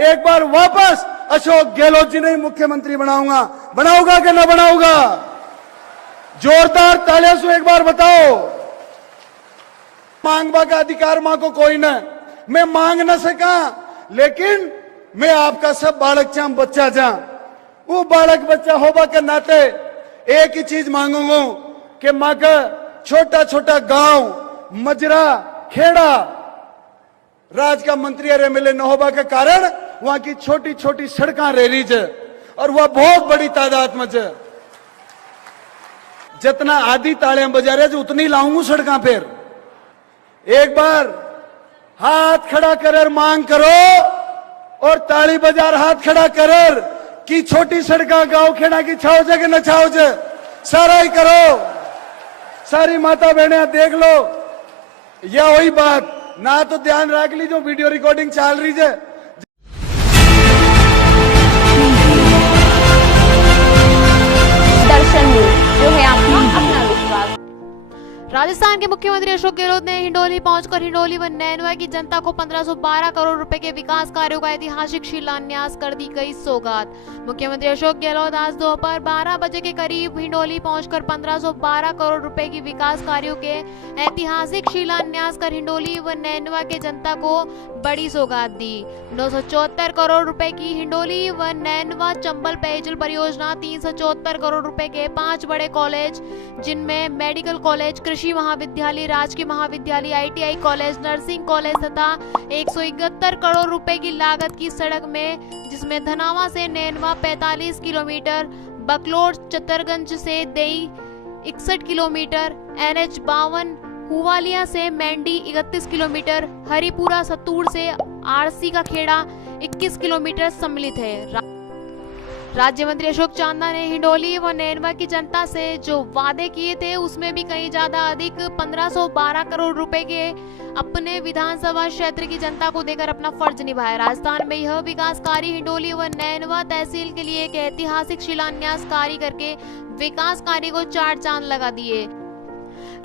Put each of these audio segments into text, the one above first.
एक बार वापस अशोक गहलोत जी नहीं मुख्यमंत्री बनाऊंगा। बनाऊंगा कि ना बनाऊंगा? जोरदार तालियों से एक बार बताओ। मांगवा का अधिकार मां को कोई न, मैं मांग न सका, लेकिन मैं आपका सब बालक चाम बच्चा जा, वो बालक बच्चा होबा के नाते एक ही चीज मांगूंगा कि मां का छोटा छोटा गांव मजरा खेड़ा राज का मंत्री और एमएलए न होबा के कारण वहां की छोटी छोटी सड़कें रह रही है और वह बहुत बड़ी तादाद में है। जितना आधी तालियां बजा रहे उतनी लाऊंगा सड़कें। फिर एक बार हाथ खड़ा कर मांग करो और ताली बाजार हाथ खड़ा कर कि छोटी सड़कें गांव खेड़ा की छाओ जे कि न छाओ जे, सारा ही करो। सारी माता बहने देख लो, या वही बात ना तो ध्यान रख लीजिए वीडियो रिकॉर्डिंग चल रही है। दर्शन न्यूज, जो है आपका अपना विश्वास। राजस्थान के मुख्यमंत्री अशोक गहलोत ने हिंडोली पहुंचकर हिंडोली व नैनवा की जनता को 1512 करोड़ रुपए के विकास कार्यों का ऐतिहासिक शिलान्यास कर दी गई सौगात। मुख्यमंत्री अशोक गहलोत आज दोपहर 12 बजे के करीब हिंडोली पहुंचकर 1512 करोड़ रुपए की विकास कार्यों के ऐतिहासिक शिलान्यास कर हिंडोली व नैनवा के जनता को बड़ी सौगात दी। 974 करोड़ रुपए की हिंडोली व नैनवा चंबल पेयजल परियोजना, 374 करोड़ रुपए के 5 बड़े कॉलेज जिनमें मेडिकल कॉलेज, कृषि महाविद्यालय, राजकीय महाविद्यालय, आईटीआई कॉलेज, नर्सिंग कॉलेज तथा 171 करोड़ रुपए की लागत की सड़क में, जिसमें धनावा से नैनवा 45 किलोमीटर, बकलोर चतरगंज से देई 61 किलोमीटर, NH 52 हुवालिया से मैंडी 31 किलोमीटर, हरिपुरा सत्तूर से आरसी का खेड़ा 21 किलोमीटर सम्मिलित है। राज्य मंत्री अशोक चांदना ने हिंडोली व नैनवा की जनता से जो वादे किए थे उसमें भी कहीं ज्यादा अधिक 1512 करोड़ रुपए के अपने विधानसभा क्षेत्र की जनता को देकर अपना फर्ज निभाया। राजस्थान में यह विकास कार्य हिंडोली व नैनवा तहसील के लिए एक ऐतिहासिक शिलान्यास कार्य करके विकास कार्य को 4 चांद लगा दिए।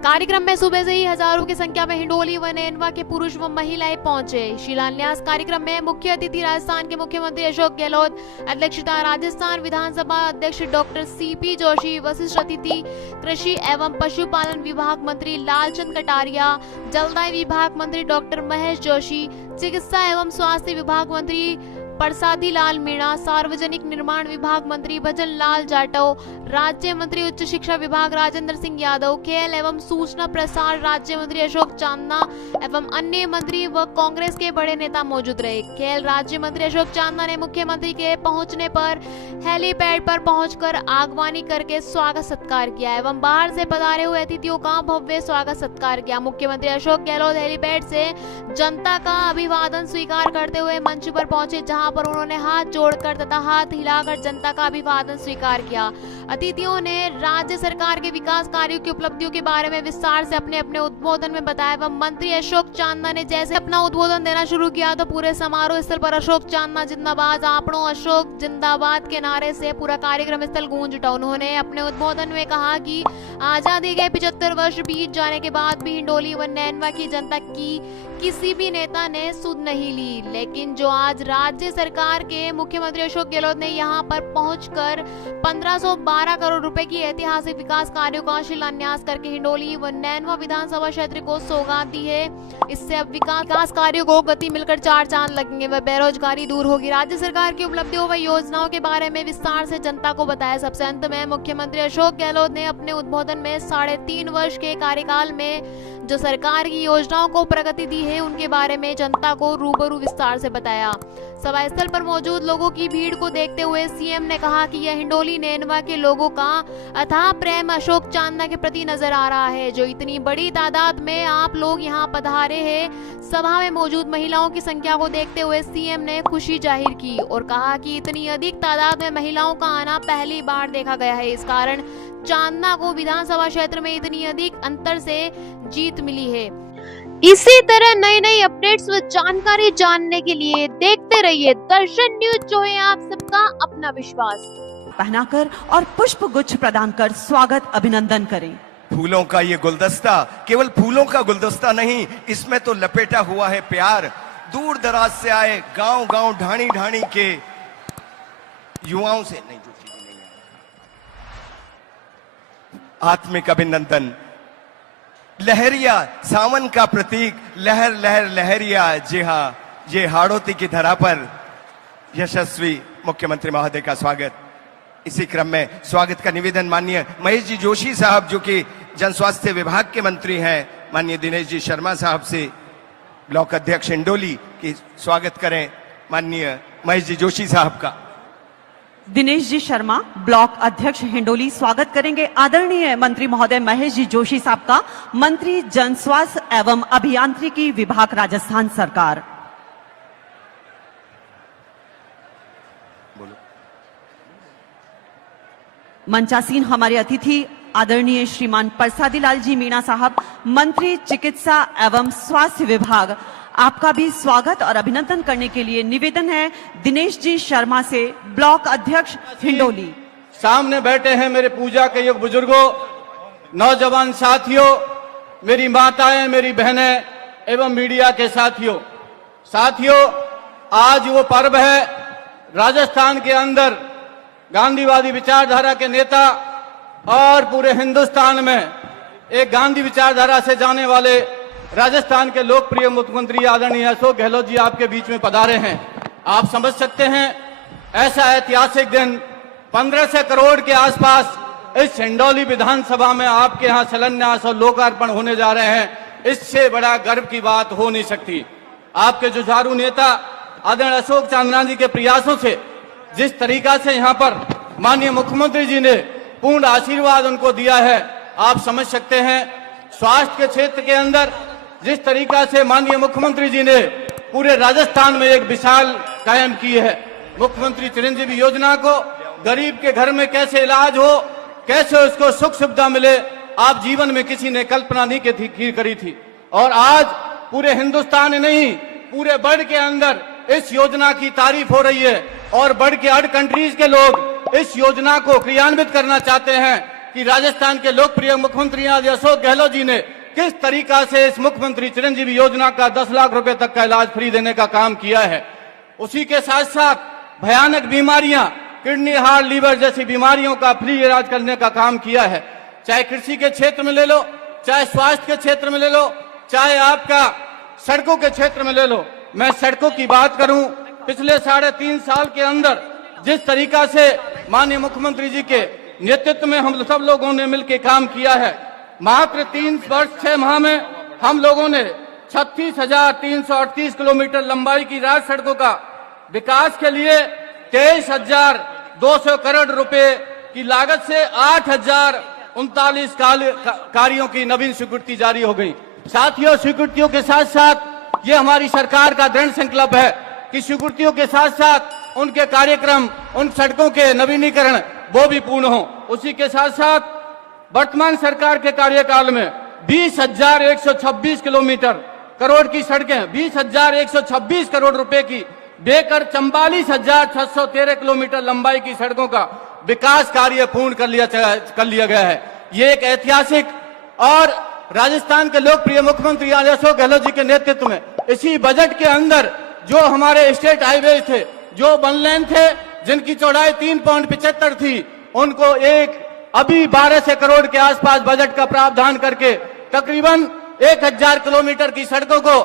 कार्यक्रम में सुबह से ही हजारों की संख्या में हिंडोली व नैनवा के पुरुष व महिलाएं पहुंचे। शिलान्यास कार्यक्रम में मुख्य अतिथि राजस्थान के मुख्यमंत्री अशोक गहलोत, अध्यक्षता राजस्थान विधानसभा अध्यक्ष डॉक्टर CP जोशी, वरिष्ठ अतिथि कृषि एवं पशुपालन विभाग मंत्री लालचंद कटारिया, जलदाय विभाग मंत्री डॉक्टर महेश जोशी, चिकित्सा एवं स्वास्थ्य विभाग मंत्री प्रसादी लाल मीणा, सार्वजनिक निर्माण विभाग मंत्री भजन लाल जाटव, राज्य मंत्री उच्च शिक्षा विभाग राजेंद्र सिंह यादव, खेल एवं सूचना प्रसार राज्य मंत्री अशोक चांदना एवं अन्य मंत्री व कांग्रेस के बड़े नेता मौजूद रहे। खेल राज्य मंत्री अशोक चांदना ने मुख्यमंत्री के पहुंचने पर हेलीपैड पर पहुंचकर आगवानी करके स्वागत सत्कार किया एवं बाहर से पधारे हुए अतिथियों का भव्य स्वागत सत्कार किया। मुख्यमंत्री अशोक गहलोत हेलीपैड से जनता का अभिवादन स्वीकार करते हुए मंच पर पहुंचे, जहां पर उन्होंने हाथ जोड़कर तथा हाथ हिलाकर जनता का अभिवादन स्वीकार किया। अतिथियों ने राज्य सरकार के विकास कार्यों की उपलब्धियों के बारे में विस्तार से अपने अपने उद्बोधन में बताया एवं मंत्री अशोक चांदना ने जैसे अपना उद्बोधन देना शुरू किया तो पूरे समारोह स्थल पर अशोक चांदना जिंदाबाद, आपनो अशोक जिंदाबाद के नारे से पूरा कार्यक्रम स्थल गूंज उठा। उन्होंने अपने उद्बोधन में कहा कि आजादी के 75 वर्ष बीत जाने के बाद भी हिंडोली व नैनवा की जनता की किसी भी नेता ने सुध नहीं ली, लेकिन जो आज राज्य सरकार के मुख्यमंत्री अशोक गहलोत ने यहां पर पहुंचकर 1512 करोड़ रुपए की ऐतिहासिक विकास कार्यों का शिलान्यास करके हिंडोली व नैनवा विधानसभा क्षेत्र को सौगात दी है, इससे अब विकास कार्यों को गति मिलकर 4 चांद लगेंगे व बेरोजगारी दूर होगी। राज्य सरकार की उपलब्धियों व योजनाओं के बारे में विस्तार से जनता को बताया। सबसे अंत में मुख्यमंत्री अशोक गहलोत ने अपने उद्बोधन में 3.5 वर्ष के कार्यकाल में जो सरकार की योजनाओं को प्रगति दी है उनके बारे में जनता को रूबरू विस्तार से बताया। सभा स्थल पर मौजूद लोगों की भीड़ को देखते हुए सीएम ने कहा कि यह हिंडोली नैनवा के लोगों का अथाह प्रेम अशोक चांदना के प्रति नजर आ रहा है, जो इतनी बड़ी तादाद में आप लोग यहां पधारे हैं। सभा में मौजूद महिलाओं की संख्या को देखते हुए सीएम ने खुशी जाहिर की और कहा कि इतनी अधिक तादाद में महिलाओं का आना पहली बार देखा गया है, इस कारण चांदना को विधानसभा क्षेत्र में इतनी अधिक अंतर से जीत मिली है। इसी तरह नई नई अपडेट्स व जानकारी जानने के लिए देखते रहिए दर्शन न्यूज, जो है आप सबका अपना विश्वास। पहनाकर और पुष्प गुच्छ प्रदान कर स्वागत अभिनंदन करें। फूलों का ये गुलदस्ता केवल फूलों का गुलदस्ता नहीं, इसमें तो लपेटा हुआ है प्यार। दूर दराज से आए, गांव गांव ढाणी ढाणी के युवाओं से नहीं जुटी नहीं है। आत्मिक अभिनंदन। लहरिया, सावन का प्रतीक, लहर लहर लहरिया। जी हां, ये हाड़ौती की धरा पर यशस्वी मुख्यमंत्री महोदय का स्वागत। इसी क्रम में स्वागत का निवेदन माननीय महेश जी जोशी साहब, जो कि जन स्वास्थ्य विभाग के मंत्री हैं, माननीय दिनेश जी शर्मा साहब से ब्लॉक अध्यक्ष हिंडोली की स्वागत करें माननीय महेश जी जोशी साहब का। दिनेश जी शर्मा, ब्लॉक अध्यक्ष हिंडोली, स्वागत करेंगे आदरणीय मंत्री महोदय महेश जी जोशी साहब का, मंत्री जन स्वास्थ्य एवं अभियांत्रिकी विभाग, राजस्थान सरकार। मंचासीन हमारे अतिथि आदरणीय श्रीमान प्रसादी लाल जी मीणा साहब, मंत्री चिकित्सा एवं स्वास्थ्य विभाग, आपका भी स्वागत और अभिनंदन करने के लिए निवेदन है दिनेश जी शर्मा से, ब्लॉक अध्यक्ष हिंडोली। सामने बैठे हैं मेरे पूजा के योग बुजुर्गों, नौजवान साथियों, मेरी माताएं, मेरी बहनें एवं मीडिया के साथियों। आज वो पर्व है, राजस्थान के अंदर गांधीवादी विचारधारा के नेता और पूरे हिंदुस्तान में एक गांधी विचारधारा से जाने वाले राजस्थान के लोकप्रिय मुख्यमंत्री आदरणीय अशोक गहलोत जी आपके बीच में पधारे हैं। आप समझ सकते हैं, ऐसा ऐतिहासिक दिन 1500 करोड़ के आसपास इस हिंडोली विधानसभा में आपके यहां शिलान्यास और लोकार्पण होने जा रहे हैं। इससे बड़ा गर्व की बात हो नहीं सकती। आपके जुझारू नेता आदरणीय अशोक चांदना जी के प्रयासों से जिस तरीका से यहाँ पर माननीय मुख्यमंत्री जी ने पूर्ण आशीर्वाद उनको दिया है, आप समझ सकते हैं। स्वास्थ्य के क्षेत्र के अंदर जिस तरीका से माननीय मुख्यमंत्री जी ने पूरे राजस्थान में एक मिसाल कायम की है, मुख्यमंत्री चिरंजीवी योजना को गरीब के घर में कैसे इलाज हो, कैसे उसको सुख सुविधा मिले, आप जीवन में किसी ने कल्पना नहीं करी थी। और आज पूरे हिंदुस्तान में नहीं, पूरे वर्ल्ड के अंदर इस योजना की तारीफ हो रही है और वर्ल्ड के 8 कंट्रीज के लोग इस योजना को क्रियान्वित करना चाहते हैं कि राजस्थान के लोकप्रिय मुख्यमंत्री अशोक गहलोत जी ने किस तरीका से इस मुख्यमंत्री चिरंजीवी योजना का 10 लाख रुपए तक का इलाज फ्री देने का काम किया है। उसी के साथ साथ भयानक बीमारियां, किडनी, हार्ट, लीवर जैसी बीमारियों का फ्री इलाज करने का काम किया है। चाहे कृषि के क्षेत्र में ले लो, चाहे स्वास्थ्य के क्षेत्र में ले लो, चाहे आपका सड़कों के क्षेत्र में ले लो। मैं सड़कों की बात करूं, पिछले 3.5 साल के अंदर जिस तरीका से माननीय मुख्यमंत्री जी के नेतृत्व में हम सब लोगों ने मिलकर काम किया है, मात्र 3 वर्ष 6 माह में हम लोगों ने 36,338 किलोमीटर लंबाई की राज सड़कों का विकास के लिए 23,200 करोड़ रुपए की लागत से 8,039 कार्यों की नवीन स्वीकृति जारी हो गई। साथियों, स्वीकृतियों के साथ साथ ये हमारी सरकार का दृढ़ संकल्प है कि स्वीकृतियों के साथ साथ उनके कार्यक्रम, उन सड़कों के नवीनीकरण वो भी पूर्ण हो। उसी के साथ साथ वर्तमान सरकार के कार्यकाल में 20,126 किलोमीटर करोड़ की सड़कें, 20,126 करोड़ रुपए की देकर 44,613 किलोमीटर लंबाई की सड़कों का विकास कार्य पूर्ण कर लिया गया है। ये एक ऐतिहासिक और राजस्थान के लोकप्रिय मुख्यमंत्री अशोक गहलोत जी के नेतृत्व में इसी बजट के अंदर जो हमारे स्टेट हाईवे थे, जो 1 लेन थे, जिनकी चौड़ाई 3.75 थी, उनको अभी 1200 करोड़ के आसपास बजट का प्रावधान करके तकरीबन 1,000 किलोमीटर की सड़कों को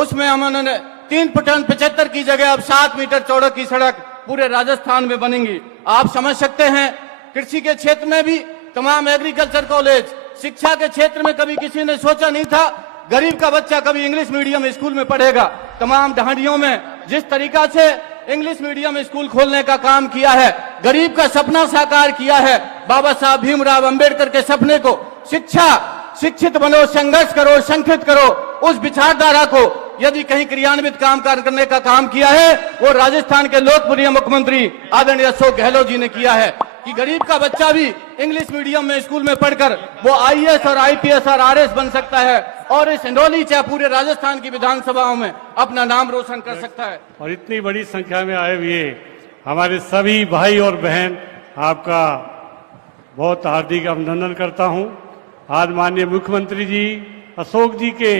उसमें उन्होंने 3.75 की जगह अब 7 मीटर चौड़ा की सड़क पूरे राजस्थान में बनेंगी। आप समझ सकते हैं, कृषि के क्षेत्र में भी तमाम एग्रीकल्चर कॉलेज, शिक्षा के क्षेत्र में कभी किसी ने सोचा नहीं था गरीब का बच्चा कभी इंग्लिश मीडियम स्कूल में पढ़ेगा। तमाम ढांडियों में जिस तरीका से इंग्लिश मीडियम स्कूल खोलने का काम किया है, गरीब का सपना साकार किया है। बाबा साहब भीमराव अंबेडकर के सपने को, शिक्षित बनो, संघर्ष करो, संगठित करो, उस विचारधारा को यदि कहीं क्रियान्वित काम करने का काम किया है, वो राजस्थान के लोकप्रिय मुख्यमंत्री आदरणीय अशोक गहलोत जी ने किया है कि गरीब का बच्चा भी इंग्लिश मीडियम में स्कूल में पढ़कर वो IAS और IPS और RS बन सकता है और इस हिंडोली चाहे पूरे राजस्थान की विधानसभाओं में अपना नाम रोशन कर सकता है। और इतनी बड़ी संख्या में आए हुए हमारे सभी भाई और बहन, आपका बहुत हार्दिक अभिनंदन करता हूं। आज माननीय मुख्यमंत्री जी अशोक जी के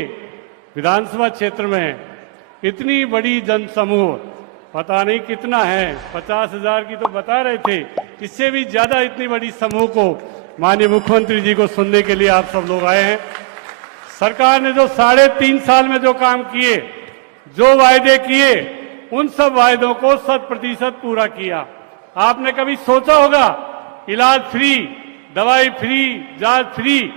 विधानसभा क्षेत्र में इतनी बड़ी जनसमूह, पता नहीं कितना है, 50,000 की तो बता रहे थे, इससे भी ज्यादा इतनी बड़ी समूह को माननीय मुख्यमंत्री जी को सुनने के लिए आप सब लोग आए हैं। सरकार ने जो 3.5 साल में जो काम किए, जो वायदे किए, उन सब वायदों को 100% पूरा किया। आपने कभी सोचा होगा इलाज फ्री, दवाई फ्री, जांच फ्री,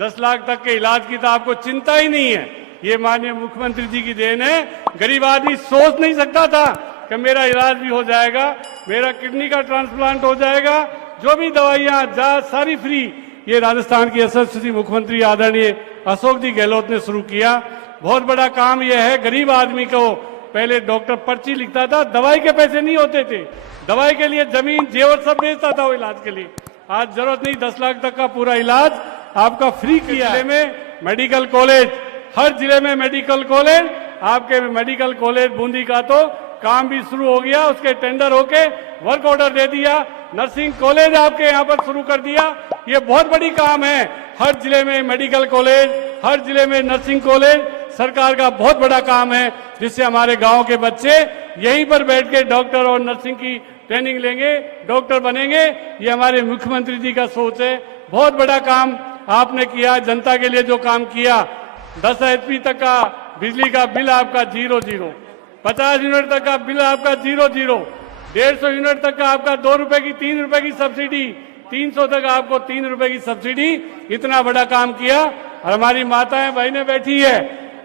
10 लाख तक के इलाज की तो आपको चिंता ही नहीं है। ये माननीय मुख्यमंत्री जी की देन है। गरीब आदमी सोच नहीं सकता था कि मेरा इलाज भी हो जाएगा, मेरा किडनी का ट्रांसप्लांट हो जाएगा, जो भी दवाइयां, जांच सारी फ्री। ये राजस्थान के यशस्वी मुख्यमंत्री आदरणीय अशोक जी गहलोत ने शुरू किया। बहुत बड़ा काम यह है। गरीब आदमी को पहले डॉक्टर पर्ची लिखता था, दवाई के पैसे नहीं होते थे, दवाई के लिए जमीन जेवर सब बेचता था वो इलाज के लिए। आज जरूरत नहीं, 10 लाख तक का पूरा इलाज आपका फ्री किया। जिले में मेडिकल कॉलेज, हर जिले में मेडिकल कॉलेज, आपके मेडिकल कॉलेज बूंदी का तो काम भी शुरू हो गया, उसके टेंडर होके वर्क ऑर्डर दे दिया। नर्सिंग कॉलेज आपके यहाँ पर शुरू कर दिया। ये बहुत बड़ी काम है। हर जिले में मेडिकल कॉलेज, हर जिले में नर्सिंग कॉलेज सरकार का बहुत बड़ा काम है, जिससे हमारे गांव के बच्चे यहीं पर बैठ के डॉक्टर और नर्सिंग की ट्रेनिंग लेंगे, डॉक्टर बनेंगे। ये हमारे मुख्यमंत्री जी का सोच है। बहुत बड़ा काम आपने किया, जनता के लिए जो काम किया। 10 HP तक का बिजली का बिल आपका 0, 50 यूनिट तक का बिल आपका 0, 150 यूनिट तक का आपका 2 रुपए की 3 रुपए की सब्सिडी, 300 तक आपको 3 रुपए की सब्सिडी। इतना बड़ा काम किया। और हमारी माताएं बहनें बैठी है,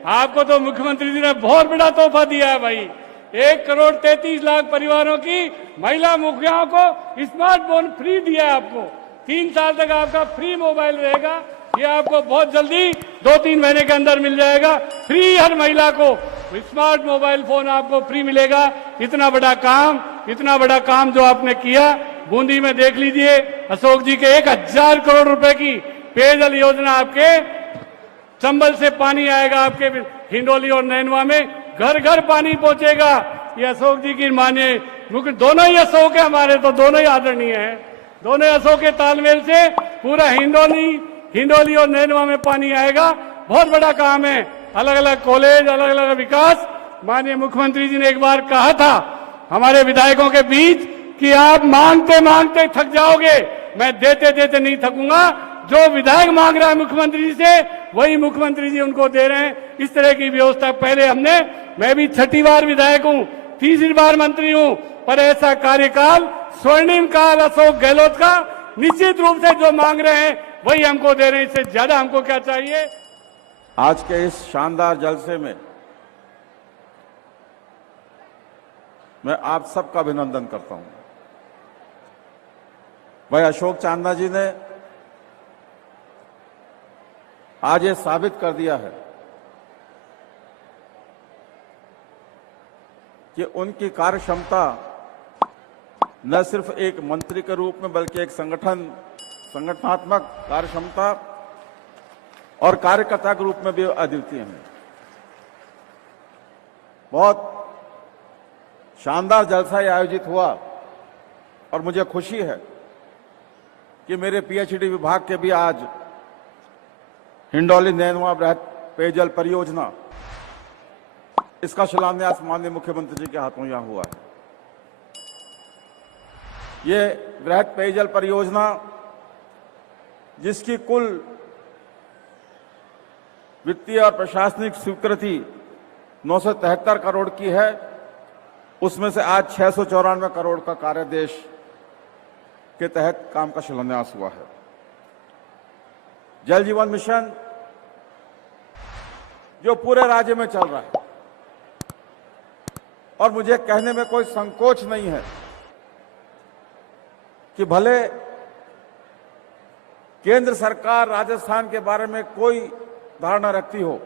आपको तो मुख्यमंत्री जी ने बहुत बड़ा तोहफा दिया है भाई। 1,33,00,000 परिवारों की महिला मुखियाओं को स्मार्टफोन फ्री दिया है आपको। 3 साल तक आपका फ्री मोबाइल रहेगा। ये आपको बहुत जल्दी 2-3 महीने के अंदर मिल जाएगा फ्री। हर महिला को स्मार्ट मोबाइल फोन आपको फ्री मिलेगा। इतना बड़ा काम जो आपने किया। बूंदी में देख लीजिए, अशोक जी के 1,000 करोड़ रुपए की पेयजल योजना, आपके चंबल से पानी आएगा, आपके हिंडोली और नैनवा में घर घर पानी पहुंचेगा। ये अशोक जी की माने मुख्य, दोनों ही अशोक है हमारे, तो दोनों ही आदरणीय है। दोनों अशोक के तालमेल से पूरा हिंडोली और नैनवा में पानी आएगा। बहुत बड़ा काम है। अलग अलग कॉलेज, अलग अलग विकास। माननीय मुख्यमंत्री जी ने एक बार कहा था हमारे विधायकों के बीच कि आप मांगते मांगते थक जाओगे, मैं देते देते नहीं थकूंगा। जो विधायक मांग रहा है मुख्यमंत्री जी से, वही मुख्यमंत्री जी उनको दे रहे हैं। इस तरह की व्यवस्था पहले हमने, मैं भी 6ठी बार विधायक हूं, 3री बार मंत्री हूं, पर ऐसा कार्यकाल, स्वर्णिम काल अशोक गहलोत का निश्चित रूप से जो मांग रहे हैं वही हमको दे रहे हैं। इससे ज्यादा हमको क्या चाहिए। आज के इस शानदार जलसे में मैं आप सबका अभिनंदन करता हूं। भाई अशोक चांदा जी ने आज ये साबित कर दिया है कि उनकी कार्य क्षमता न सिर्फ एक मंत्री के रूप में बल्कि एक संगठनात्मक कार्य क्षमता और कार्यकर्ता के रूप में भी अद्वितीय है। बहुत शानदार जलसा आयोजित हुआ और मुझे खुशी है कि मेरे PhD विभाग के भी आज हिंडोली नैनवा बृहद पेयजल परियोजना, इसका शिलान्यास माननीय मुख्यमंत्री जी के हाथों यहां हुआ है। ये बृहद पेयजल परियोजना जिसकी कुल वित्तीय और प्रशासनिक स्वीकृति 973 करोड़ की है, उसमें से आज 694 करोड़ का कार्यादेश के तहत काम का शिलान्यास हुआ है। जल जीवन मिशन जो पूरे राज्य में चल रहा है, और मुझे कहने में कोई संकोच नहीं है कि भले केंद्र सरकार राजस्थान के बारे में कोई धारणा रखती हो,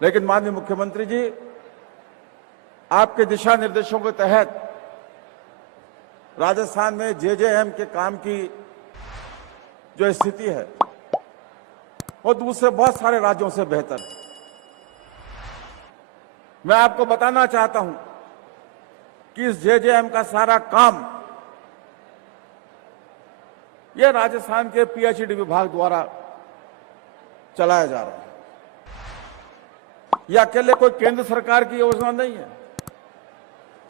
लेकिन माननीय मुख्यमंत्री जी आपके दिशा निर्देशों के तहत राजस्थान में JJM के काम की जो स्थिति है वो दूसरे बहुत सारे राज्यों से बेहतर है। मैं आपको बताना चाहता हूं कि इस JJM का सारा काम यह राजस्थान के PhD विभाग द्वारा चलाया जा रहा है। यह अकेले कोई केंद्र सरकार की योजना नहीं है।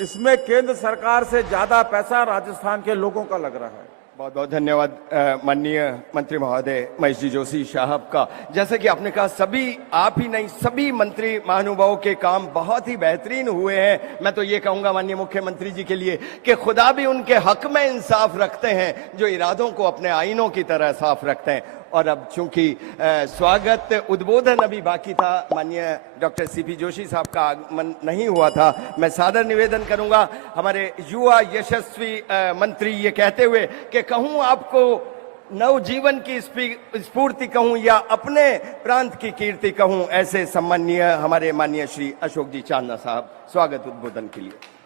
इसमें केंद्र सरकार से ज्यादा पैसा राजस्थान के लोगों का लग रहा है। बहुत बहुत धन्यवाद माननीय मंत्री महोदय महेश जी जोशी साहब का। जैसा कि आपने कहा, सभी, आप ही नहीं, सभी मंत्री महानुभावों के काम बहुत ही बेहतरीन हुए हैं। मैं तो ये कहूंगा माननीय मुख्यमंत्री जी के लिए कि खुदा भी उनके हक में इंसाफ रखते हैं, जो इरादों को अपने आईनों की तरह साफ रखते हैं। और अब चूंकि स्वागत उद्बोधन अभी बाकी था, माननीय डॉक्टर सीपी जोशी साहब का आगमन नहीं हुआ था, मैं सादर निवेदन करूंगा हमारे युवा यशस्वी मंत्री ये कहते हुए कि कहूं आपको नवजीवन की स्फूर्ति कहूं या अपने प्रांत की कीर्ति कहूं, ऐसे सम्माननीय हमारे माननीय श्री अशोक जी चांदना साहब स्वागत उद्बोधन के लिए।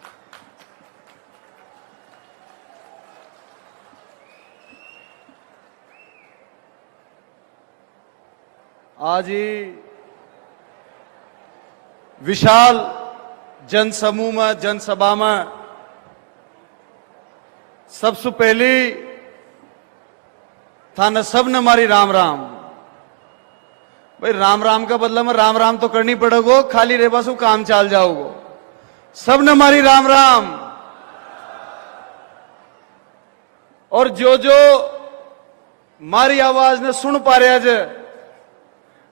आज ही विशाल जनसमूह में, जनसभा में सबसे पहली थाने सब ने मारी राम राम। भाई राम राम का बदला में राम राम तो करनी पड़ेगो, खाली रे बस काम चाल जाओगो। सब ने मारी राम राम। और जो जो मारी आवाज ने सुन पा रहा जे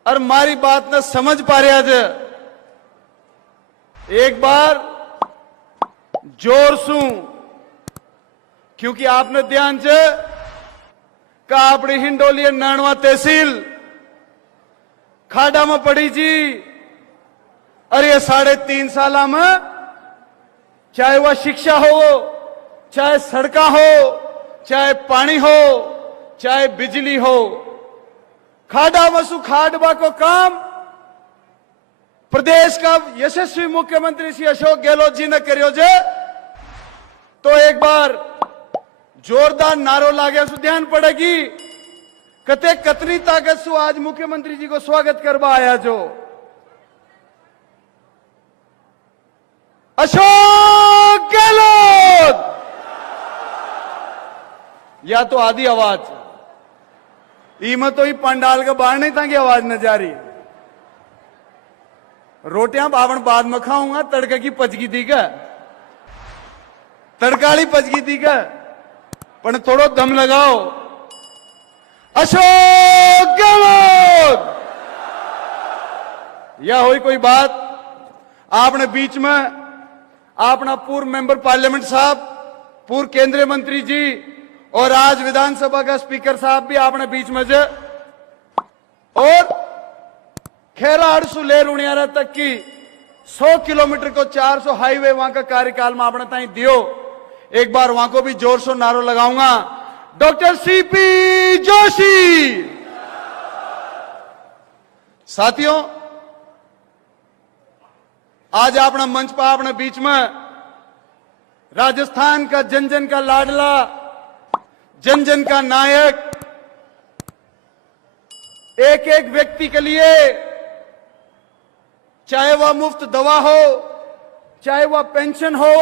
और मारी बात न समझ पा रहा जे, एक बार जोर सू, क्योंकि आपने ध्यान से कहा अपनी हिंडोली नानवा तहसील खाड़ा में पड़ी जी। अरे 3.5 साल में चाहे वह शिक्षा हो, चाहे सड़का हो, चाहे पानी हो, चाहे बिजली हो, खाड़ा मसु खाडबा को काम प्रदेश का यशस्वी मुख्यमंत्री श्री अशोक गहलोत जी ने करियो जे। तो एक बार जोरदार नारो लागे सु ध्यान पड़ेगी कते कतनी ताकत सु आज मुख्यमंत्री जी को स्वागत करवा आया जो। अशोक गहलोत, या तो आधी आवाज तो ही पंडाल का बाहर नहीं था कि आवाज न जा रही। रोटियां बावण बाद में खाऊंगा, तड़के की पचगी थी क्या, तड़काली पचगी थी क्या, पर थोड़ो दम लगाओ। अशोक गहलोत, या हुई कोई बात आपने बीच में अपना पूर्व मेंबर पार्लियामेंट साहब, पूर्व केंद्रीय मंत्री जी और आज विधानसभा का स्पीकर साहब भी आपने बीच में जे, और खेराड़ से ले रुणियारा तक की 100 किलोमीटर को 400 हाईवे वहां का कार्यकाल में आपने ताई दियो। एक बार वहां को भी जोर से नारो लगाऊंगा, डॉक्टर सीपी जोशी। साथियों, आज अपना मंच पर अपने बीच में राजस्थान का जन जन का लाडला, जन जन का नायक, एक एक व्यक्ति के लिए, चाहे वह मुफ्त दवा हो, चाहे वह पेंशन हो,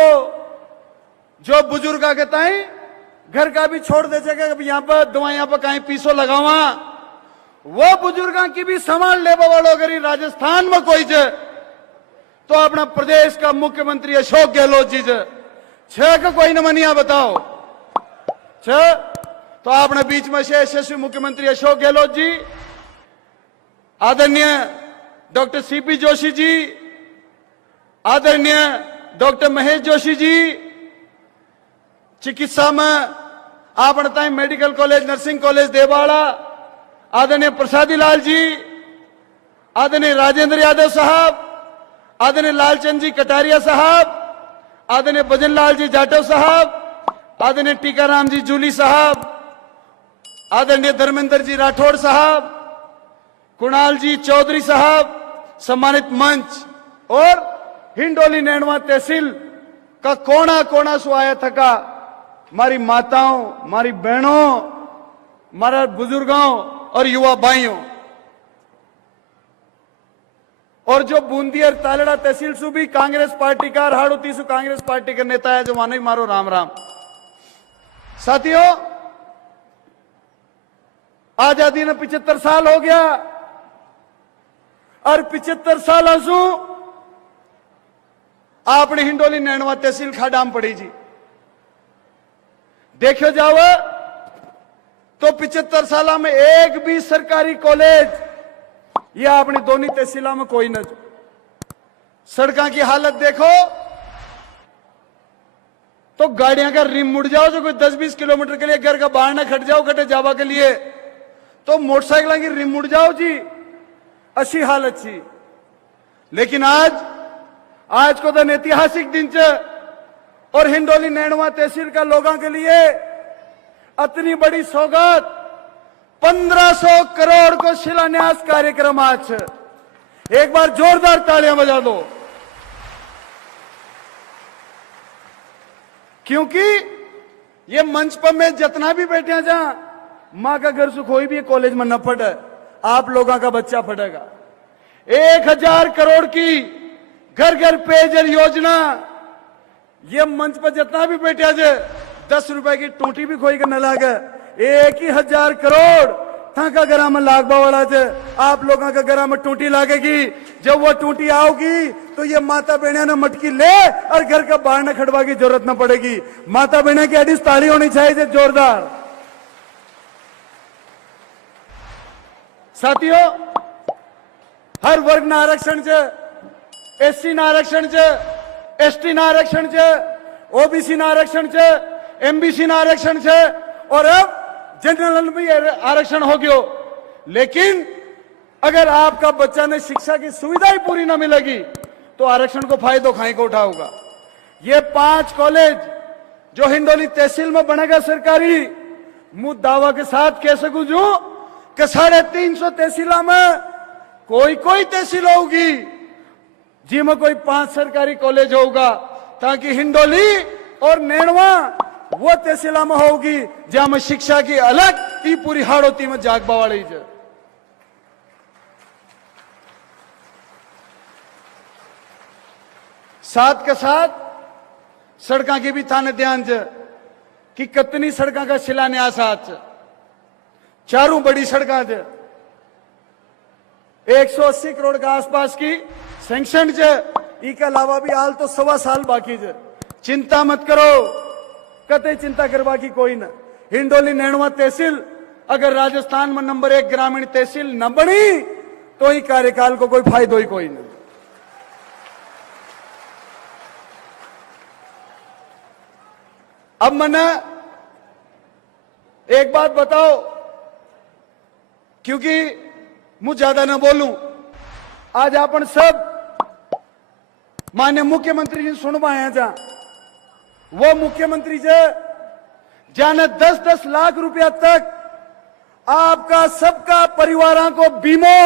जो बुजुर्ग आ कहता है घर का भी छोड़ दे सके, यहां पर दवा यहां पर कहीं पीसो लगावा, वो बुजुर्गों की भी संभाल ले वालों अगर राजस्थान में कोई जे तो अपना प्रदेश का मुख्यमंत्री अशोक गहलोत जी जे। छह का कोई न मनिया बताओ, छह तो आपने बीच में से यशस्वी मुख्यमंत्री अशोक गहलोत जी, आदरणीय डॉक्टर सीपी जोशी जी, आदरणीय डॉक्टर महेश जोशी जी, चिकित्सा में आप बताएं medical college, nursing college Dewada, आदरणीय प्रसादी लाल जी, आदरणीय राजेंद्र यादव साहब, आदरणीय लालचंद जी कटारिया साहब, आदरणीय भजन लाल जी जाटव साहब, आदरणीय टीकाराम जी जूली साहब, आदरणीय धर्मेंद्र जी राठौड़ साहब, कुणाल जी चौधरी साहब, सम्मानित मंच और हिंडोली नैनवा तहसील का कोना कोना से आया थका मारी माताओं, मारी बहनों, मारा बुजुर्गों और युवा भाइयों, और जो बूंदी और तालड़ा तहसील से भी कांग्रेस पार्टी का, हाड़ोती से कांग्रेस पार्टी का नेता है जो मानो मारो राम राम। साथियों, आजादी ने 75 साल हो गया और 75 साल शू आपने हिंडोली नैनवा तहसील खाडाम पड़ी जी। देखो जाओ तो 75 साल में एक भी सरकारी कॉलेज या अपनी दोनों तहसीलों में कोई न। सड़कों की हालत देखो तो गाड़ियां का रिम मुड़ जाओ जो कोई 10-20 किलोमीटर के लिए घर का बाहर ना खट जाओ कटे जावा के लिए, तो मोटरसाइकिल की रिम मुड़ जाओ जी, अच्छी हालत थी। लेकिन आज को तो ऐतिहासिक दिन च और हिंडोली नैनवा तहसील का लोगों के लिए इतनी बड़ी सौगात 1500 करोड़ को शिलान्यास कार्यक्रम आज। एक बार जोरदार तालियां बजा दो, क्योंकि ये मंच पर मैं जितना भी बैठे जहां मां का घर सुख कोई भी कॉलेज में न पढ़े, आप लोगों का बच्चा पढ़ेगा। 1000 करोड़ की घर घर पेयजल योजना, ये मंच पर जितना भी बैठा जे 10 रुपए की टूटी भी कोई न लागे। 1000 करोड़ था का घरा में लागबा वाला जे, आप लोगों का घरा में टूटी लागेगी। जब वो टूटी आओगी तो ये माता बहनिया ने मटकी ले और घर का बाहर न खड़वा की जरूरत न पड़ेगी। माता बहनिया की अड़ी ताली होनी चाहिए जोरदार। साथियों, हर वर्ग न आरक्षण च, एससी न आरक्षण च, एसटी न आरक्षण च, ओबीसी न आरक्षण च, एमबीसी न आरक्षण च और अब जनरल में भी आरक्षण हो गयो। लेकिन अगर आपका बच्चा ने शिक्षा की सुविधा ही पूरी ना मिलेगी तो आरक्षण को फायदो खाई को उठाओगा। ये 5 कॉलेज जो हिंडोली तहसील में बनेगा सरकारी, मुंह दावा के साथ कह सकूं जो कि 350 तहसीलों में कोई तहसील होगी जिसमें कोई 5 सरकारी कॉलेज होगा, ताकि हिंडोली और नैनवा वो तहसीला में होगी जहां में शिक्षा की अलग ई पूरी हाड़ोती में जागबा वाली है। साथ के साथ सड़कों की भी थाने ध्यान है कि कितनी सड़कों का शिलान्यास आज 4 बड़ी सड़कें है, 180 करोड़ के आसपास की सैंक्शन है। इसके अलावा भी हाल तो 1.25 साल बाकी है। चिंता मत करो, कतई चिंता करवा की कोई न। हिंडोली नैनवा तहसील अगर राजस्थान में नंबर 1 ग्रामीण तहसील न बनी तो ही कार्यकाल को कोई फायदा ही कोई नहीं। अब मैंने एक बात बताओ, क्योंकि मुझे ज्यादा न बोलूं, आज अपन सब माननीय मुख्यमंत्री जी सुनवाए जा, वो मुख्यमंत्री जी जाने 10-10 लाख रुपया तक आपका सबका परिवारों को बीमो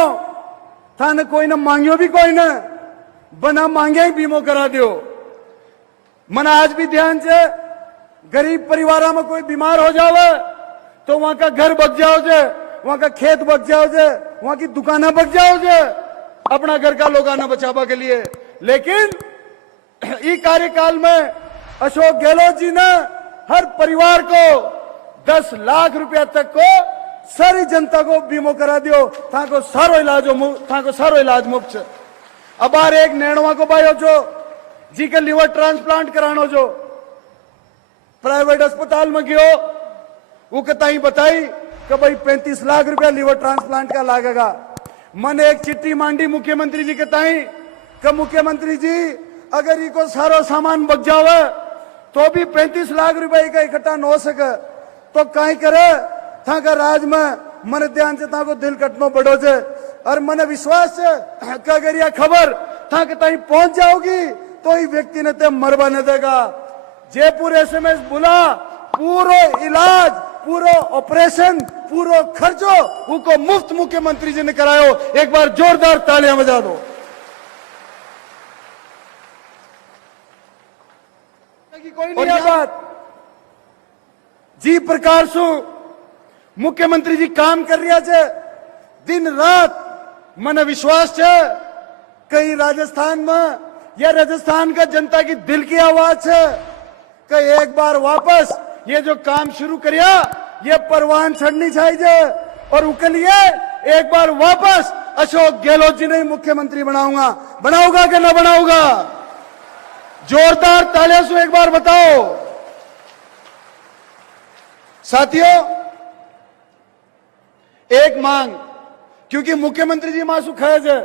थाने कोई न मांगियो भी कोई न बना मांगे ही बीमो करा दियो। मन आज भी ध्यान से गरीब परिवारों में कोई बीमार हो जावे तो वहां का घर बच जाओ जे, वहां का खेत बच जाओ जे, वहां की दुकाना बच जाओ जे, अपना घर का लोग आना बचावा के लिए। लेकिन इस कार्यकाल में अशोक गहलोत जी ने हर परिवार को 10 लाख रुपया तक को सारी जनता को बीमो करा दियो, ताको सारो इलाज मुफ्त। अब बार एक नैनवा को भाई जो जी के लिवर ट्रांसप्लांट करानो जो प्राइवेट अस्पताल में गयो, वो कताई बताई कि भाई 35 लाख रुपया लिवर ट्रांसप्लांट का लागेगा। मैंने एक चिट्ठी मांडी मुख्यमंत्री जी कताई कि मुख्यमंत्री जी अगर इको सारो सामान बच जावे तो भी 35 लाख रुपए का इकट्ठा न हो सके तो कहीं करे था का राज में मन ध्यान से था को दिल कटनो बड़ो से। और मन विश्वास है कि अगर यह खबर था कि तई पहुंच जाओगी तो ही व्यक्ति ने ते मरवा न देगा। जयपुर एसएमएस बुला पूरा इलाज, पूरा ऑपरेशन, पूरा खर्चो उनको मुफ्त मुख्यमंत्री जी ने करायो। एक बार जोरदार तालियां बजा दो। कोई नहीं बात जी प्रकार से मुख्यमंत्री जी काम कर रहा है दिन रात। मन विश्वास है कहीं राजस्थान में या राजस्थान का जनता की दिल की आवाज है कि एक बार वापस ये जो काम शुरू करिया ये परवान चढ़नी चाहिए और उसके लिए एक बार वापस अशोक गहलोत जी नहीं मुख्यमंत्री बनाऊंगा। बनाऊंगा कि ना बनाऊंगा? जोरदार तालियों से एक बार बताओ। साथियों, एक मांग, क्योंकि मुख्यमंत्री जी मासू खैज है,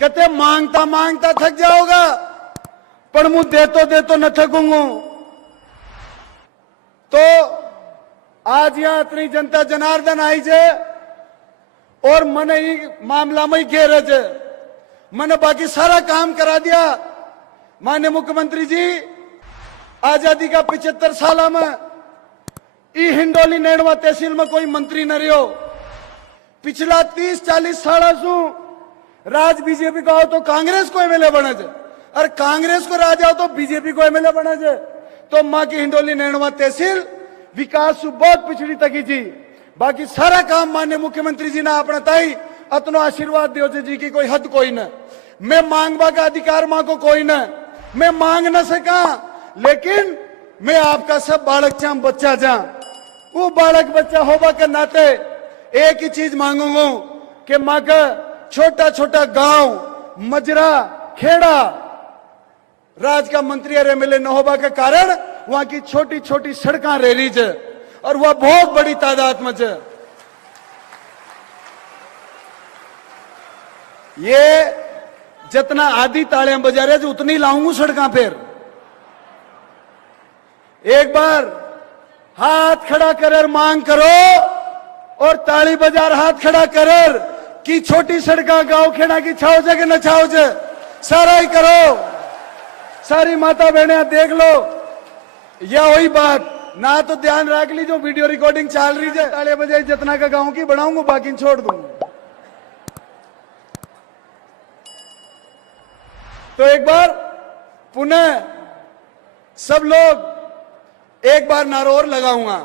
कहते मांगता मांगता थक जाओगा, पर मुंह देतो न थकूंगा। तो आज यहां इतनी जनता जनार्दन आई जे और मन ही मामला में ही कह रहे थे, मैंने बाकी सारा काम करा दिया। माननीय मुख्यमंत्री जी, आजादी का 75 साल में ई हिंडोली नेड़वा तहसील में कोई मंत्री न रहो। पिछला 30-40 साल सु राज बीजेपी का हो तो कांग्रेस को एमएलए बने जे, और कांग्रेस को राज आओ तो बीजेपी को एमएलए बने जे। तो मां की हिंडोली नेड़वा तहसील विकास सु बहुत पिछड़ी तकी थी। बाकी सारा काम माननीय मुख्यमंत्री जी ने अपना ताई अतनो आशीर्वाद दियो जी की कोई हद कोई न। मैं मांगवा का अधिकार मां को कोई न, मैं मांग न सका, लेकिन मैं आपका सब बालक चाम बच्चा जा। वो बालक बच्चा होबा के नाते एक ही चीज मांगूंगा कि मां का छोटा छोटा गांव, मजरा, खेड़ा, राज का मंत्री और एमएलए न होबा के कारण वहां की छोटी छोटी सड़कें रह रही है, और वह बहुत बड़ी तादाद में है। ये जितना आधी तालियां बजा रहे जो उतनी लाऊंगा सड़कों पर। एक बार हाथ खड़ा कर मांग करो और ताली बजार हाथ खड़ा कर कि छोटी सड़का गांव खेड़ा की छाओ जे कि न छाओ जे, सारा ही करो। सारी माता बहने देख लो, या वही बात ना तो ध्यान रख ली, जो वीडियो रिकॉर्डिंग चल रही है ताली बजाई जितना का गांव की बढ़ाऊंगा, बाकी छोड़ दूंगा। तो एक बार पुनः सब लोग एक बार नारो और लगाऊंगा,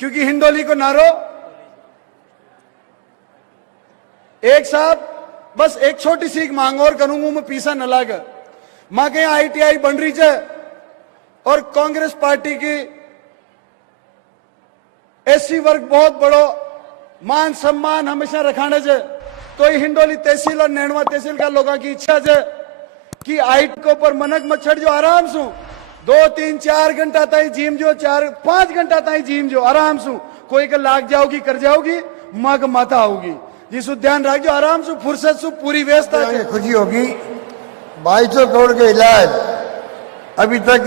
क्योंकि हिंडोली को नारो एक साहब बस एक छोटी सी मांग और करूंगा, मैं पीछा न लागा। मां के यहाँ ITI बन रही है और कांग्रेस पार्टी की SC वर्ग बहुत बड़ो मान सम्मान हमेशा रखाने से। तो ये हिंडोली तहसील और नेणवा तहसील का लोगों की इच्छा है कि IT के ऊपर मनक मच्छर जो आराम से 2-3-4 घंटा ताई जीम जो 4-5 घंटा ताई जीम जो आराम से, कोई का लाग जाओगी कर जाओगी, मां का माता होगी, जिसको ध्यान रख जो आराम से फुर्सत से पूरी व्यवस्था खुशी होगी। 2200 करोड़ के इलाज अभी तक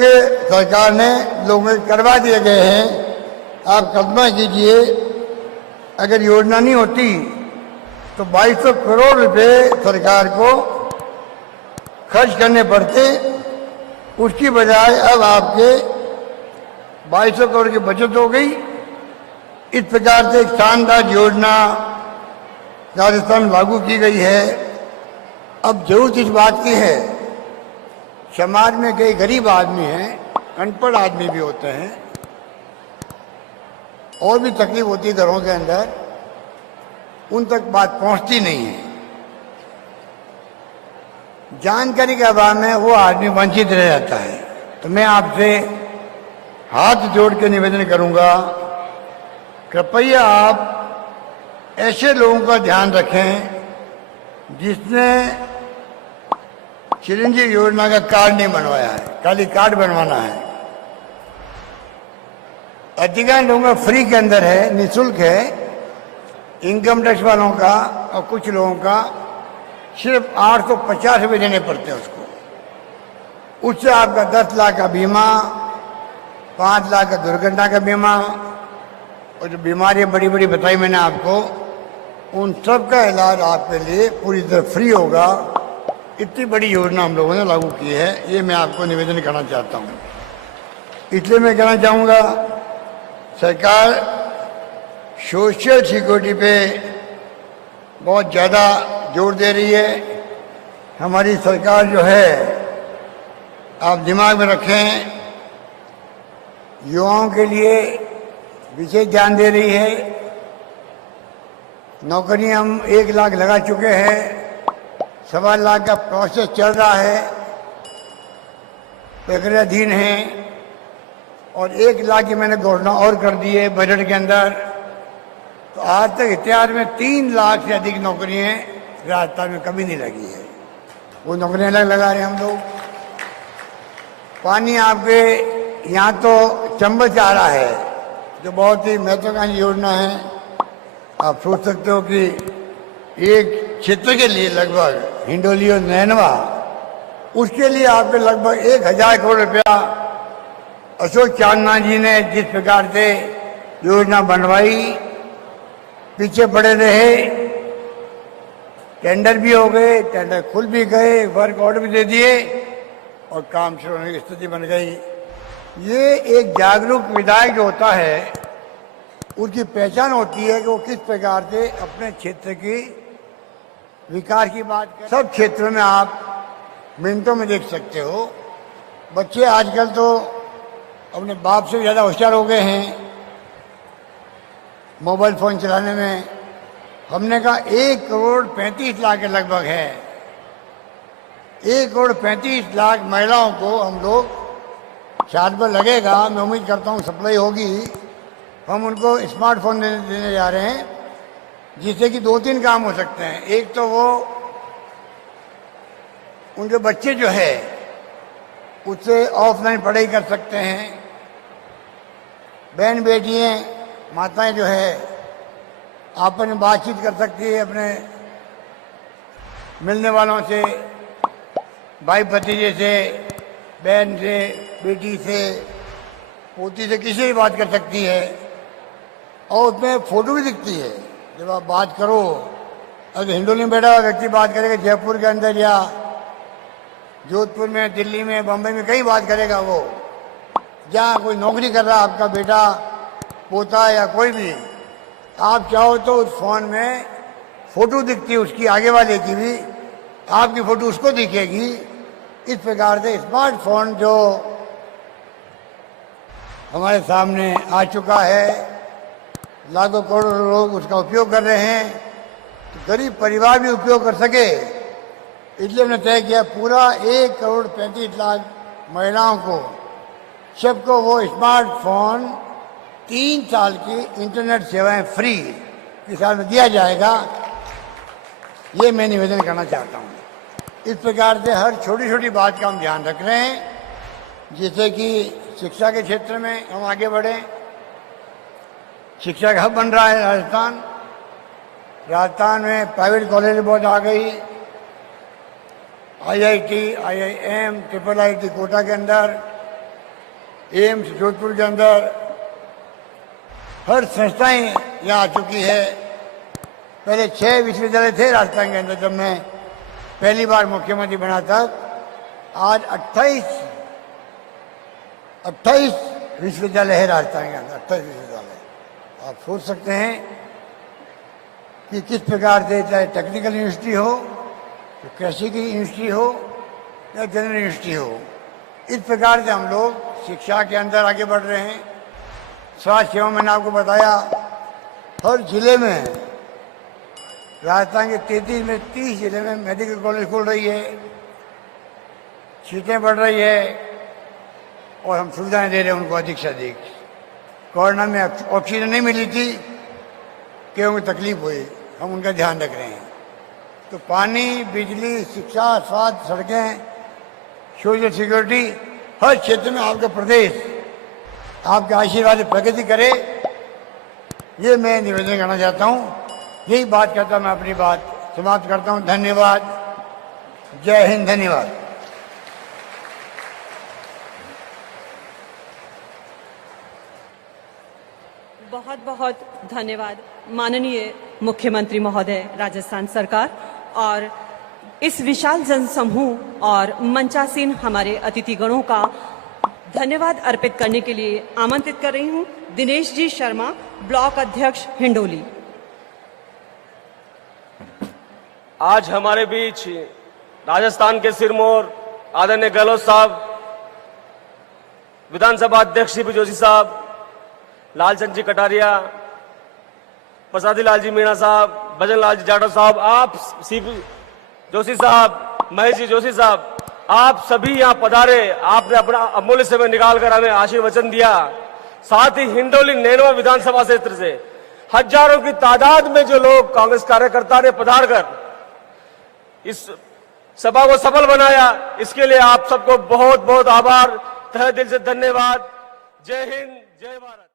सरकार ने लोगों को करवा दिए गए हैं। आप कल्पना कीजिए, अगर योजना नहीं होती तो 2200 करोड़ रुपए सरकार को खर्च करने पड़ते, उसकी बजाय अब आपके 2200 करोड़ की बचत हो गई। इस प्रकार से एक शानदार योजना राजस्थान में लागू की गई है। अब जरूरत इस बात की है, समाज में कई गरीब आदमी हैं, अनपढ़ आदमी भी होते हैं, और भी तकलीफ होती है घरों के अंदर, उन तक बात पहुंचती नहीं है। जानकारी के अभाव में वो आदमी वंचित रह जाता है। तो मैं आपसे हाथ जोड़ के निवेदन करूंगा, कृपया आप ऐसे लोगों का ध्यान रखें जिसने चिरंजीवी योजना का कार्ड नहीं बनवाया है, खाली कार्ड बनवाना है। अधिकांश लोगों का फ्री के अंदर है, निःशुल्क है, इनकम टैक्स वालों का और कुछ लोगों का सिर्फ 850 रुपये देने पड़ते हैं उसको। उससे आपका 10 लाख का बीमा, 5 लाख का दुर्घटना का बीमा, और जो बीमारियां बड़ी बड़ी बताई मैंने आपको, उन सब का इलाज आपके लिए पूरी तरह फ्री होगा। इतनी बड़ी योजना हम लोगों ने लागू की है, ये मैं आपको निवेदन करना चाहता हूँ। इसलिए मैं कहना चाहूँगा, सरकार सोशल सिक्योरिटी पे बहुत ज़्यादा जोर दे रही है। हमारी सरकार जो है, आप दिमाग में रखें, युवाओं के लिए विशेष ध्यान दे रही है। नौकरियां हम 1 लाख लगा चुके हैं, 1.25 लाख का प्रोसेस चल रहा है, प्रक्रियाधीन है, और 1 लाख की मैंने घोषणा और कर दी है बजट के अंदर। तो आज तक इतिहास में 3 लाख से अधिक नौकरियां राजस्थान में कभी नहीं लगी है। वो नौकरियां अलग लगा रहे हैं हम लोग। पानी आपके यहाँ तो चंबल से आ रहा है, जो बहुत ही महत्वाकांक्षी योजना है। आप सोच सकते हो कि एक क्षेत्र के लिए लगभग हिंडोली और नैनवा, उसके लिए आपके लगभग 1000 करोड़ रुपया अशोक चांदना जी ने जिस प्रकार से योजना बनवाई, पीछे पड़े रहे, टेंडर भी हो गए, टेंडर खुल भी गए, वर्क ऑर्डर भी दे दिए और काम शुरू होने की स्थिति बन गई। ये एक जागरूक विधायक जो होता है, उसकी पहचान होती है कि वो किस प्रकार से अपने क्षेत्र की विकास की बात करें। सब क्षेत्रों में आप मिनटों में देख सकते हो। बच्चे आजकल तो अपने बाप से ज़्यादा होशियार हो गए हैं मोबाइल फ़ोन चलाने में। हमने कहा 1 करोड़ 35 लाख के लगभग है। 1 करोड़ 35 लाख महिलाओं को हम लोग शायद पर लगेगा, मैं उम्मीद करता हूँ सप्लाई होगी। हम उनको स्मार्टफोन देने जा रहे हैं, जिससे कि 2-3 काम हो सकते हैं। एक तो वो उनके बच्चे जो है उससे ऑफलाइन पढ़ाई कर सकते हैं। बहन बेटियाँ माताएं जो है आपस में बातचीत कर सकती है अपने मिलने वालों से, भाई भतीजे से, बहन से, बेटी से, पोती से, किसी से बात कर सकती है। और उसमें फोटो भी दिखती है जब आप बात करो। अगर हिंडोली में बैठा हुआ व्यक्ति बात करेगा जयपुर के अंदर या जोधपुर में, दिल्ली में, बम्बई में, कहीं बात करेगा वो, जहाँ कोई नौकरी कर रहा है आपका बेटा, पोता या कोई भी, आप चाहो तो उस फोन में फोटो दिखती है उसकी, आगे वाले की भी, आपकी फोटो उसको दिखेगी। इस प्रकार से स्मार्टफोन जो हमारे सामने आ चुका है, लाखों करोड़ों लोग उसका उपयोग कर रहे हैं, तो गरीब परिवार भी उपयोग कर सके, इसलिए हमने तय किया पूरा 1 करोड़ 35 लाख महिलाओं को, सबको वो स्मार्टफोन 3 साल की इंटरनेट सेवाएं फ्री इस साल में दिया जाएगा। ये मैं निवेदन करना चाहता हूँ। इस प्रकार से हर छोटी छोटी बात का हम ध्यान रख रहे हैं, जिससे कि शिक्षा के क्षेत्र में हम आगे बढ़ें। शिक्षा का हब बन रहा है राजस्थान। राजस्थान में प्राइवेट कॉलेज बहुत आ गई, IIT, IIM, IIIT कोटा के अंदर, एम्स जोधपुर के अंदर, हर संस्थाएं यहाँ आ चुकी है। पहले 6 विश्वविद्यालय थे राजस्थान के अंदर जब मैं पहली बार मुख्यमंत्री बना, तब आज 28 विश्वविद्यालय है राजस्थान के अंदर। 28 विश्वविद्यालय। आप सोच सकते हैं कि किस प्रकार से, चाहे टेक्निकल यूनिवर्सिटी हो, कृषि की यूनिवर्सिटी हो या जनरल यूनिवर्सिटी हो, इस प्रकार से हम लोग शिक्षा के अंदर आगे बढ़ रहे हैं। स्वास्थ्य सेवा मैंने आपको बताया, हर जिले में, राजस्थान के 33 में 30 जिले में मेडिकल कॉलेज खुल रही है, सीटें बढ़ रही है और हम सुविधाएं दे रहे हैं उनको अधिक से अधिक। कोरोना में ऑक्सीजन नहीं मिली थी, क्योंकि तकलीफ हुई, हम उनका ध्यान रख रहे हैं। तो पानी, बिजली, शिक्षा, स्वास्थ्य, सड़कें, सोशल सिक्योरिटी, हर क्षेत्र में आपका प्रदेश आपके आशीर्वाद से प्रगति करे, ये मैं निवेदन करना चाहता हूँ। यही बात करता मैं अपनी बात समाप्त करता हूँ। धन्यवाद। जय हिंद। धन्यवाद। बहुत बहुत धन्यवाद माननीय मुख्यमंत्री महोदय राजस्थान सरकार। और इस विशाल जनसमूह और मंचासीन हमारे अतिथिगणों का धन्यवाद अर्पित करने के लिए आमंत्रित कर रही हूं दिनेश जी शर्मा, ब्लॉक अध्यक्ष हिंडोली। आज हमारे बीच राजस्थान के सिरमौर आदरणीय गहलोत साहब, विधानसभा अध्यक्ष सीपी जोशी साहब, लालचंद जी कटारिया, प्रसादी लाल जी मीणा साहब, भजन लाल जी जाटव साहब, आप सीपी जोशी साहब, महेश जी जोशी साहब, आप सभी यहाँ पधारे। आपने अपना अमूल्य समय निकालकर हमें आशीर्वचन दिया। साथ ही हिंडोली नैनवा विधानसभा क्षेत्र से हजारों की तादाद में जो लोग कांग्रेस कार्यकर्ता ने पधार कर इस सभा को सफल बनाया, इसके लिए आप सबको बहुत बहुत आभार, तहे दिल से धन्यवाद। जय हिंद, जय भारत।